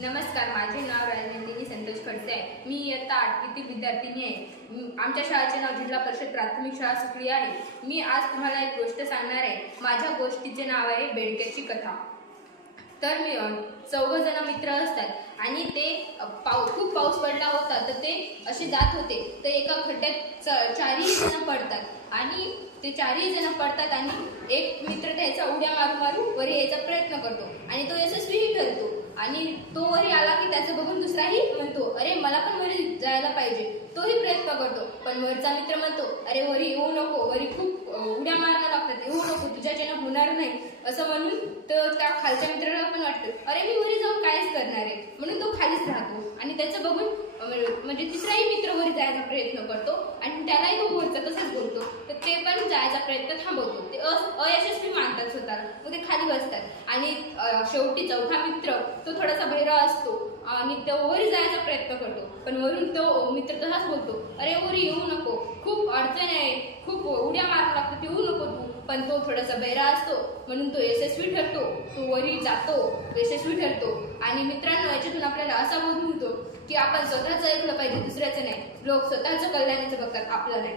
नमस्कार, माझे नाव राजनंदिनी संतोष खडसे आहे. मी इयत्ता 8वीतील विद्यार्थिनी आहे. आमच्या शाळेचे नाव जिल्हा परिषद प्राथमिक शाळा सुकळी आहे. मी आज तुम्हाला एक गोष्ट सांगणार आहे. माझ्या गोष्टीचे नाव आहे बेडक्याची कथा. तर मी 4 जण मित्र असतात आणि ते खूप पाऊस पडला होता, तर ते असे जात होते. तर एका खड्ड्यात 4ही जण पडतात आणि ते 4ही जण पडतात आणि एक मित्र त्याचा उड्या मारू मारू वरी यायचा प्रयत्न करतो आणि तो यशस्वीही ठरतो. आणि तो वरी आला की त्याचं बघून दुसराही म्हणतो, अरे मला पण वरी जायला पाहिजे. तोही प्रयत्न करतो, पण वरचा मित्र म्हणतो, अरे वरी येऊ नको, वरी खूप उड्या मारणं लागतात, येऊ नको, तुझ्याच्यानं होणार नाही असं म्हणून तर त्या खालच्या मित्राला पण वाटतं, अरे मी वरी जाऊन कायच करणार आहे, म्हणून तो खालीच राहतो. आणि त्याचं बघून म्हणजे तिसराही मित्र वरी जायचा प्रयत्न करतो आणि त्यालाही तो वरचा तसंच बोलतो, तर ते पण जायचा प्रयत्न थांबवतो. ते अयशस्वी मानतात स्वतःला, मग ते खाली बसतात. आणि शेवटी चौथा मित्र तो थोडासा बहिरा असतो आणि तो वरी जायचा प्रयत्न करतो, पण वरून तो मित्र तसाच बोलतो, अरे वरी येऊ नको, खूप अडचण आहे, खूप उड्या मारावं लागतात, येऊ नको तू. पण तो थोडासा बहिरा असतो म्हणून तो यशस्वी ठरतो, तो वरी जातो, यशस्वी ठरतो. आणि मित्रांनो, याच्यातून आपल्याला असा बोध मिळतो की आपण स्वतःच ऐकलं पाहिजे, दुसऱ्याचं नाही. लोक स्वतःचं कल्याणाचं बघतात, आपलं नाही.